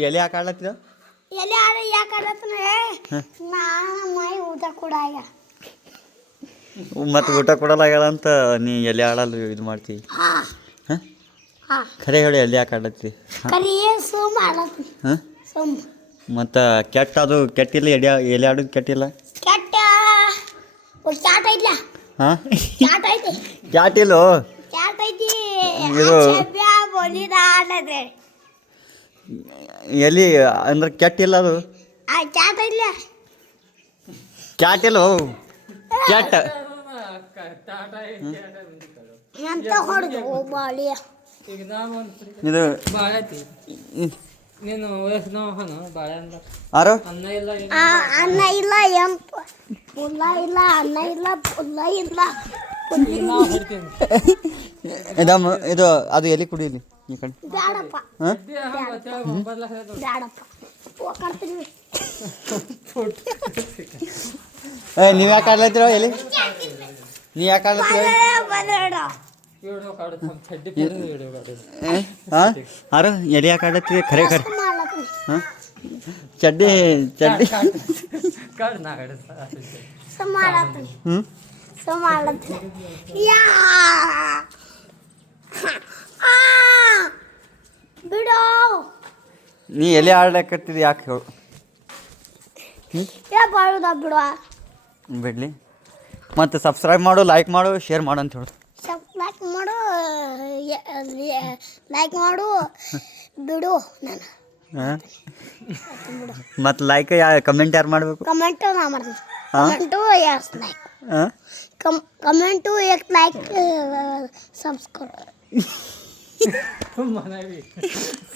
ಎಲೆ ಯಾಕೆ ಆಡ್ಲತ್ತಿದ ಎಲೆ ಯಾಕೆ ಆಡತ್ತನ ನಾನು ಮೈ ಊಟ ಕೂಡ ಮತ್ತು ಊಟ ಕೊಡಲ್ಲ ಹೇಳಂತ ನೀ ಎಲೆ ಆಡಲ್ಲ ಇದು ಮಾಡ್ತಿ ಖರೆ ಹೇಳಿ ಎಲೆ ಯಾಕೆ ಆಡತ್ತಿ ಹಾಂ ಮತ್ತು ಕೆಟ್ಟ ಅದು ಕೆಟ್ಟಿಲ್ಲ ಎಲೆ ಆಡೋದು ಕೆಟ್ಟಿಲ್ಲ ಕೆಟ್ಟ ಚಾಟ್ ಐತ್ಲ ಹಾಂ ಚಾಟ್ ಐತಿ ಕ್ಯಾಟಿಲ್ಲೋ ಚಾಟ್ ಐತಿ ಇದು ಆಡದ್ರೆ ಎಲ್ಲಿ ಅಂದ್ರೆ ಕೆಟ್ಟಿಲ್ಲ ಅದು ಚಾಟ್ ಐತ್ಲ ಕ್ಯಾಟಿಲ್ಲೋ ಕ್ಯಾಟ್ ಎಂತ ಹೊಡೆದು ಬಾಳಿ ಇದು ನೀನು ವಯಸ್ಸಿನ ಬಾಳೆ ಅಂದ ಆರು ಅನ್ನ ಇಲ್ಲ ಎಂಪ ಪುಲ್ಲ ಇಲ್ಲ ಅನ್ನ ಇಲ್ಲ ಪುಲ್ಲ ಇಲ್ಲ ಇದಮ್ಮ ಇದು ಅದು ಎಲ್ಲಿ ಕುಡಿಯಲಿ ಈ ಕಡೆ ಬ್ಯಾಡಪ್ಪ ಹಾಂ ಬ್ಯಾಡಪ್ಪ ಹೋಗ್ತೀನಿ ನೀವು ಯಾಕೆ ಆಡ್ಲತ್ತೀರೋ ಎಲ್ಲಿ ನೀವು ಯಾಕೆ ಆಡ್ಲತ್ತೀರೋ ಹಾಂ ಆರು ಎಲ್ಲಿ ಯಾಕೆ ಆಡ್ಲತ್ತೀವಿ ಖರೆ ಖರೆ ಹಾಂ ಚಡ್ಡಿ ಚಡ್ಡಿ ಹ್ಞೂ ಬಿಡೋ ನೀ ಎಲ್ಲಿ ಆಡ್ಲಕತ್ತಿದ್ ಯಾಕೆ ಹೇಳು ಬಾಳುದ ಬಿಡುವ ಬಿಡಲಿ ಮತ್ತು ಸಬ್ಸ್ಕ್ರೈಬ್ ಮಾಡು ಲೈಕ್ ಮಾಡು ಶೇರ್ ಮಾಡು ಅಂತ ಹೇಳು ಲೈಕ್ ಮಾಡು ಬಿಡು ನಾನು ಹಾಂ ಮತ್ತು ಲೈಕ್ ಕಮೆಂಟ್ ಯಾರು ಮಾಡಬೇಕು ಕಮೆಂಟು ನಾ ಮಾಡ್ತೀನಿ ಕಮೆಂಟು ಎಸ್ ಲೈಕ್ ಹಾಂ ಕಮೆಂಟು एक लाइक सब्सक्राइब